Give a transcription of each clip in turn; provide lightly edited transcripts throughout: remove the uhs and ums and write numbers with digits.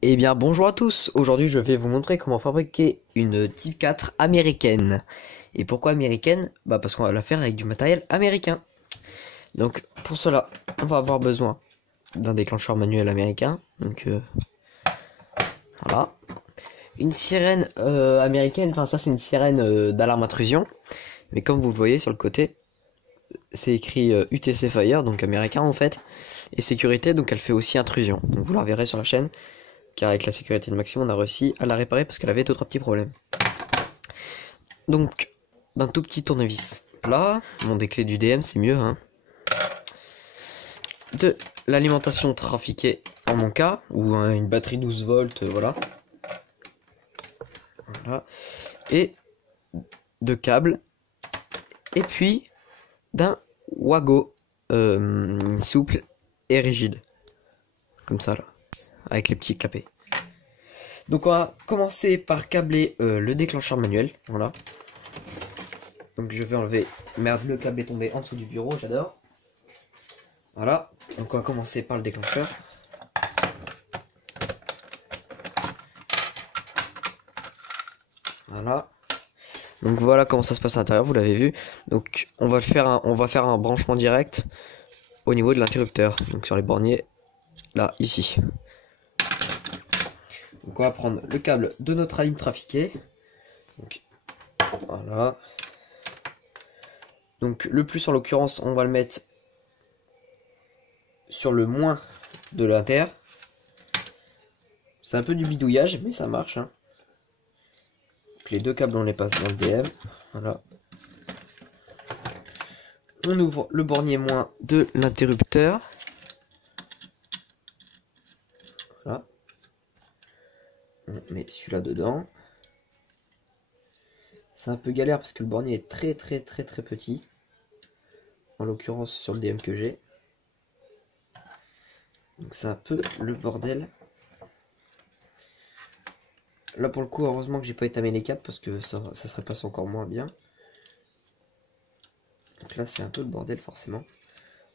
Eh bien bonjour à tous, aujourd'hui je vais vous montrer comment fabriquer une Type 4 américaine. Et pourquoi américaine? Bah parce qu'on va la faire avec du matériel américain. Donc pour cela, on va avoir besoin d'un déclencheur manuel américain. Donc voilà. Une sirène américaine, enfin ça c'est une sirène d'alarme intrusion. Mais comme vous le voyez sur le côté, c'est écrit UTC Fire, donc américain en fait. Et sécurité, donc elle fait aussi intrusion. Donc vous la verrez sur la chaîne. Car avec la sécurité de Maxime, on a réussi à la réparer parce qu'elle avait 2-3 petits problèmes. Donc, d'un tout petit tournevis plat, bon, des clés du DM, c'est mieux, hein. De l'alimentation trafiquée en mon cas, ou une batterie 12 volts, voilà. Voilà. Et de câbles. Et puis, d'un Wago souple et rigide. Comme ça, là. Avec les petits clapets. Donc on va commencer par câbler le déclencheur manuel, voilà. Donc je vais enlever, merde, le câble est tombé en dessous du bureau, j'adore. Voilà, donc on va commencer par le déclencheur. Voilà. Donc voilà comment ça se passe à l'intérieur, vous l'avez vu. Donc on va faire un branchement direct au niveau de l'interrupteur, donc sur les borniers, là, ici. Donc on va prendre le câble de notre ligne trafiquée. Donc voilà. Donc le plus en l'occurrence, on va le mettre sur le moins de l'inter. C'est un peu du bidouillage, mais ça marche, hein. Donc les deux câbles, on les passe dans le DM. Voilà. On ouvre le bornier moins de l'interrupteur. Voilà. On met celui-là dedans. C'est un peu galère parce que le bornier est très petit. En l'occurrence sur le DM que j'ai. Donc c'est un peu le bordel. Là pour le coup, heureusement que j'ai pas étamé les câbles parce que ça serait passé encore moins bien. Donc là c'est un peu le bordel forcément.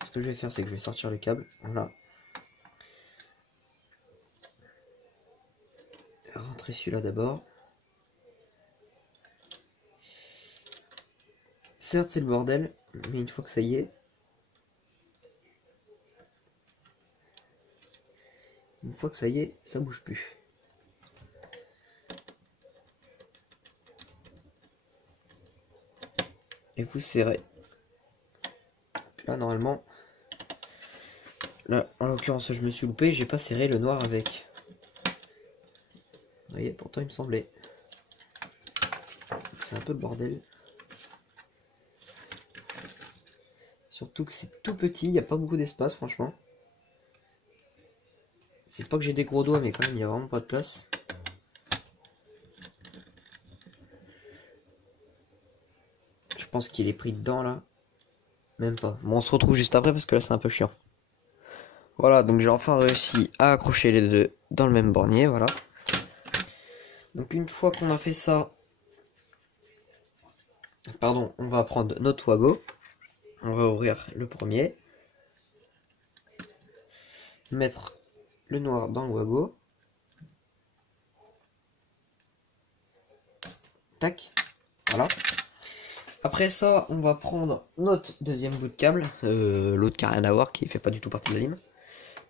Ce que je vais faire, c'est que je vais sortir le câble. Voilà. Rentrer celui-là d'abord. Certes c'est le bordel, mais une fois que ça y est, ça bouge plus. Et vous serrez. Là normalement, là en l'occurrence je me suis loupé, j'ai pas serré le noir avec. Vous voyez, pourtant il me semblait. C'est un peu le bordel. Surtout que c'est tout petit, il n'y a pas beaucoup d'espace franchement. C'est pas que j'ai des gros doigts, mais quand même il n'y a vraiment pas de place. Je pense qu'il est pris dedans là. Même pas. Bon, on se retrouve juste après parce que là c'est un peu chiant. Voilà, donc j'ai enfin réussi à accrocher les deux dans le même bornier, voilà. Donc une fois qu'on a fait ça, pardon, on va prendre notre Wago. On va ouvrir le premier. Mettre le noir dans le Wago. Tac, voilà. Après ça, on va prendre notre deuxième bout de câble, l'autre qui n'a rien à voir, qui fait pas du tout partie de la lime.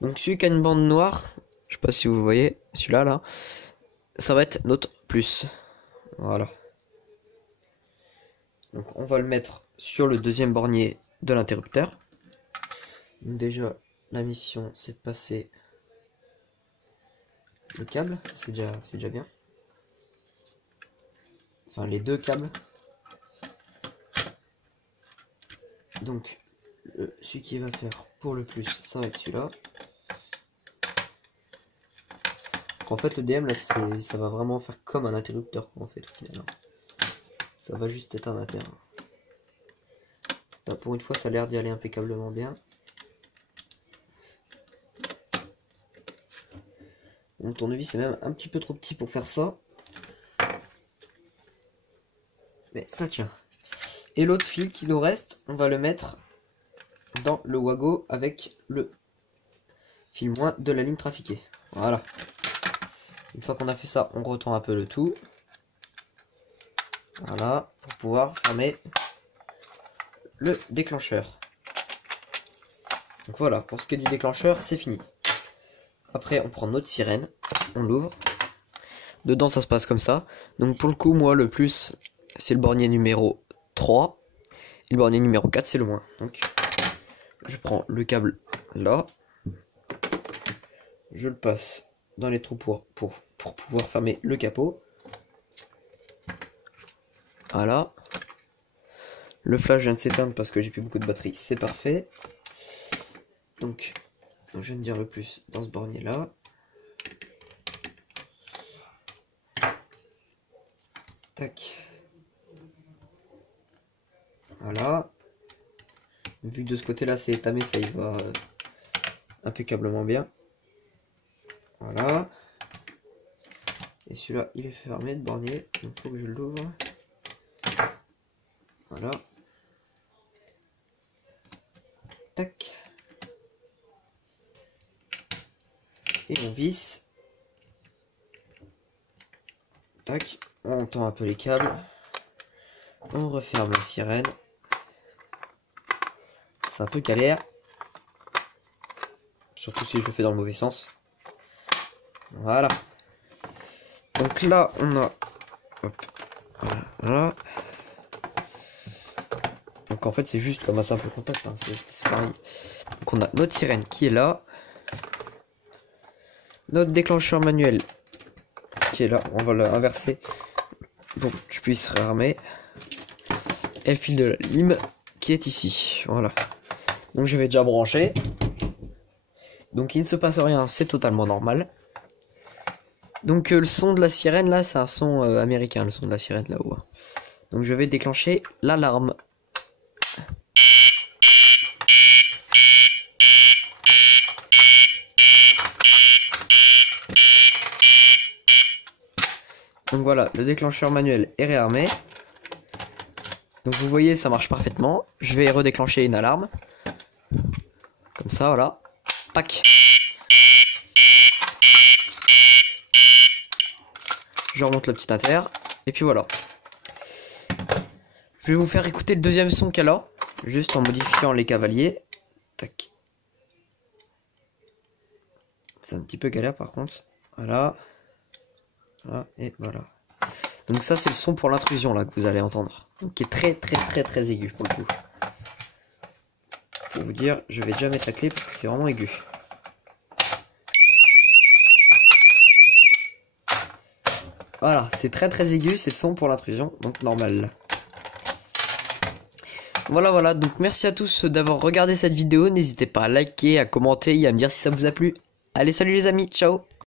Donc celui qui a une bande noire, je sais pas si vous le voyez, celui-là, là, ça va être notre plus. Voilà. Donc on va le mettre sur le deuxième bornier de l'interrupteur. Donc déjà, la mission, c'est de passer le câble, c'est déjà bien. Enfin, les deux câbles. Donc, celui qui va faire pour le plus, ça va être celui-là. En fait, le DM, là, ça va vraiment faire comme un interrupteur, en fait, au final. Ça va juste être un inter. Là, pour une fois, ça a l'air d'y aller impeccablement bien. Mon tournevis est même un petit peu trop petit pour faire ça. Mais ça tient. Et l'autre fil qui nous reste, on va le mettre dans le Wago avec le fil moins de la ligne trafiquée. Voilà. Une fois qu'on a fait ça, on retend un peu le tout. Voilà, pour pouvoir fermer le déclencheur. Donc voilà, pour ce qui est du déclencheur, c'est fini. Après, on prend notre sirène, on l'ouvre. Dedans, ça se passe comme ça. Donc pour le coup, moi, le plus, c'est le bornier numéro 3. Et le bornier numéro 4, c'est le moins. Donc, je prends le câble là. Je le passe dans les trous pour pouvoir fermer le capot. Voilà. Le flash vient de s'éteindre parce que j'ai plus beaucoup de batterie. C'est parfait. Donc, je viens de dire le plus dans ce bornier là. Tac. Voilà. Vu que de ce côté là c'est étamé, ça y va impeccablement bien. Voilà. Et celui-là il est fermé de bornier, donc il faut que je l'ouvre. Voilà. Tac. Et on visse. Tac. On tend un peu les câbles. On referme la sirène. C'est un peu galère. Surtout si je le fais dans le mauvais sens. Voilà. Donc là, on a... Hop. Voilà. Donc en fait, c'est juste comme un simple contact. Hein. C'est pareil. Donc on a notre sirène qui est là. Notre déclencheur manuel qui est là. On va l'inverser pour que tu puisses réarmer. Et le fil de la lime qui est ici. Voilà. Donc je vais déjà brancher. Donc il ne se passe rien, c'est totalement normal. Donc le son de la sirène là, c'est un son américain, le son de la sirène là-haut. Donc je vais déclencher l'alarme. Donc voilà, le déclencheur manuel est réarmé. Donc vous voyez, ça marche parfaitement. Je vais redéclencher une alarme. Comme ça, voilà. Pac. Je remonte le petit inter. Et puis voilà. Je vais vous faire écouter le deuxième son qu'elle a. Juste en modifiant les cavaliers. Tac. C'est un petit peu galère par contre. Voilà. Voilà. Et voilà. Donc ça c'est le son pour l'intrusion là que vous allez entendre. Donc qui est très aigu pour le coup. Pour vous dire, je vais déjà mettre la clé parce que c'est vraiment aigu. Voilà, c'est très aigu, c'est le son pour l'intrusion, donc normal. Voilà, donc merci à tous d'avoir regardé cette vidéo. N'hésitez pas à liker, à commenter et à me dire si ça vous a plu. Allez, salut les amis, ciao!